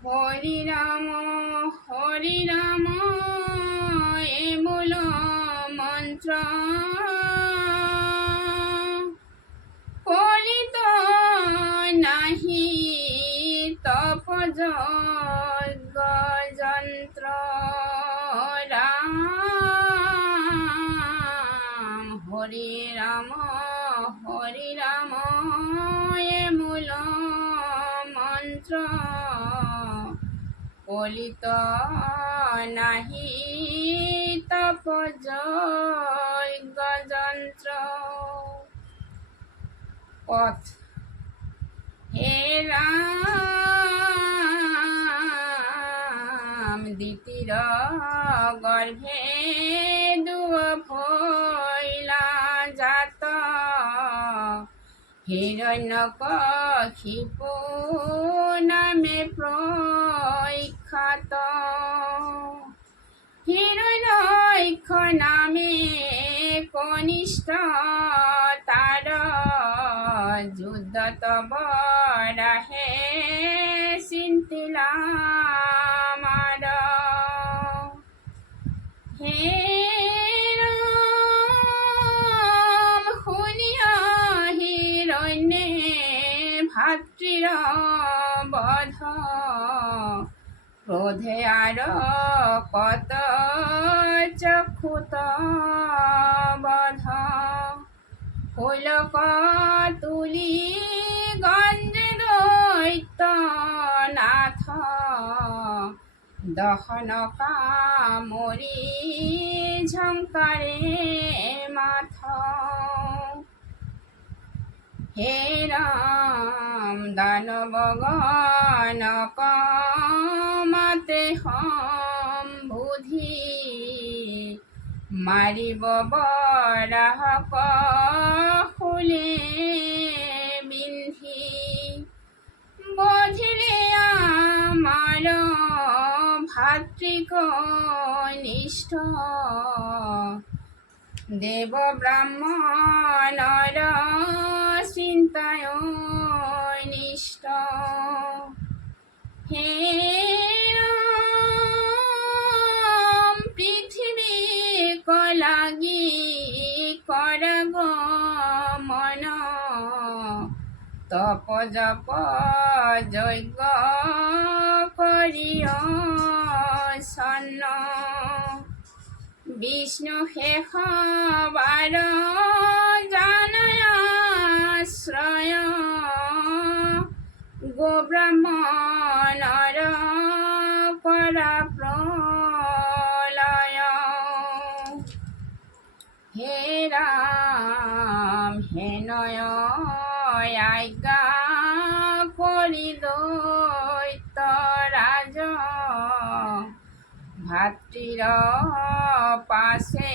হরি রাম হরি রাম এ মূল মন্ত্র কলিত নাহি তপজ যন্ত্র রাম হরি রাম এ মূল মন্ত্র কলিত নাহি তপজ যন্ত্র পথ হে রাম দিতির গর্ভে দুয় ভৈলা জাত হিরণ্যকশিপু নামে প্রখ্যাত হিরণ্যক্ষ নামে কনিষ্ঠ তার যুদ্ধ তব রাহে চিন্তিলা মার হে রাম শুনিয়া হিরণ্যে ভাতৃর বধ ক্রোধে আর কত চক্ষুত বধ ফুলক তুলি গঞ্জে দৈত্য নাথ দহন কামরি ঝঙ্কারে মাথ হে রাম দানব গণক মাতে হম বুধি মারিব বরাহক ফুলে বিন্ধি বধিলে আমার ভাতৃক নিষ্ঠ দেব ব্রাহ্মণর চিন্তায় নিষ্ঠ হে রাম পৃথিবী কলাগি কর গমন তপ জপ যজ্ঞ করিয় সন্ন বিষ্ণু শেষ বাৰ জানয়াশ্ৰয় গোব্ৰাহ্মণৰ পৰা প্ৰলয় হে ৰাম হেনয় আজ্ঞা কৰি দৈত্য ৰাজ ভাতৃৰ পাছে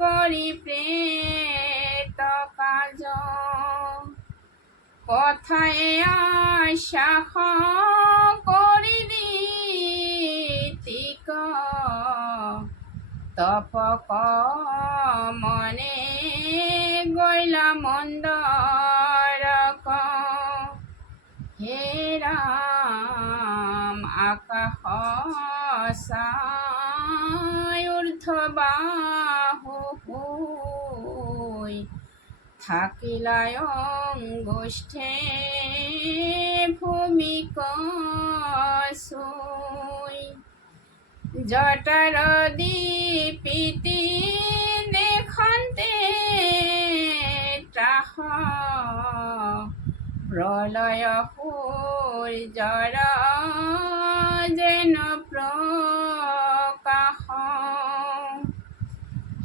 কৰি প্ৰেত কাজ কথায়ে আশ্বাস কৰি দিতিক তপক মনে গৈলা মন্দৰক হে ৰাম আকাশ চাই ঊৰ্ধ্ববাহু হৈ থাকিলাই অঙ্গুষ্ঠে ভূমিক চুই জটার দীপিতি দেখন্তে ত্ৰাস প্ৰলয় সূৰ্যৰ যেন প্ৰকাশ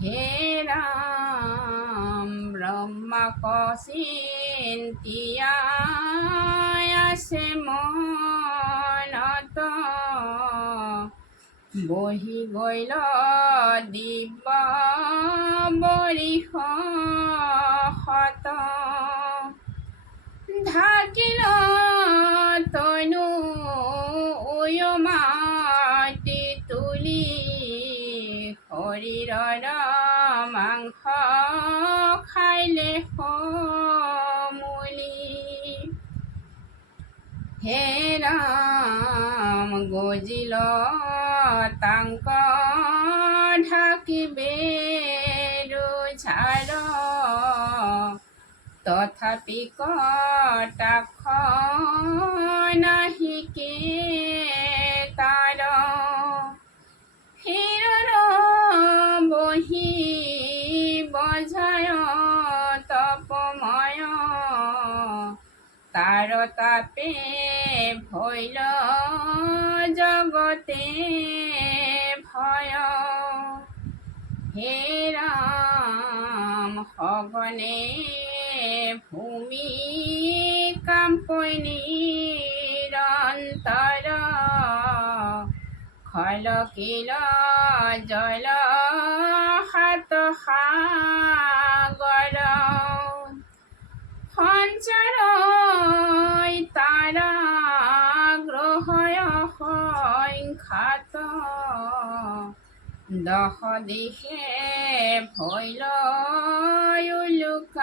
হে ৰাম ব্ৰহ্মাক চিন্তিয়া আছে মনত বহি গৈল দিব্য বৰিষ শত ঢাকিল তনু মাটি তুলি শৰীৰৰ মাংস খাইলে সমূলি হে রাম গজিল তাঙ্ক ঢাকিবে ঝাড় তথাপি কটাক্ষ নাহি কে তার হিরণ বহি বঝায় তপময় তার তাপে ভৈল জগতে ভয় হে রাম সঘনে ভূমি কাম্পই নিৰন্তৰ খলকিল জল সাত সাগৰ সঞ্চাৰ তাৰা গ্ৰহয় সংখ্যাত দশ দিশে ভৈল উল্কাপাত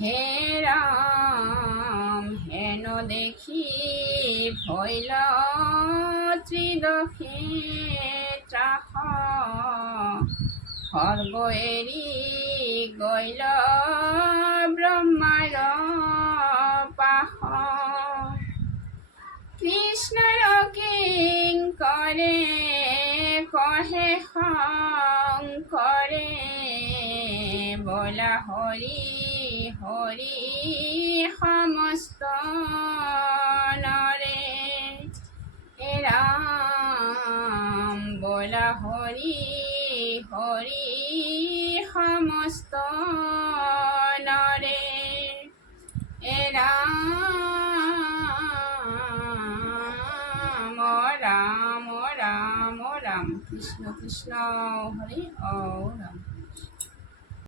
হে ৰাম হেন দেখি ভৈল ত্ৰিদশে ত্ৰাস সৰ্ব এৰি গৈল ব্ৰহ্মাৰ পাশ কৃষ্ণৰ কিংকৰে কহে শংকৰে বলা হৰি হৰি সমস্ত নৰে হে ৰাম বলা হৰি হৰি সমস্ত নৰে হে রাম রাম রাম রাম কৃষ্ণ কৃষ্ণ হরি রাম।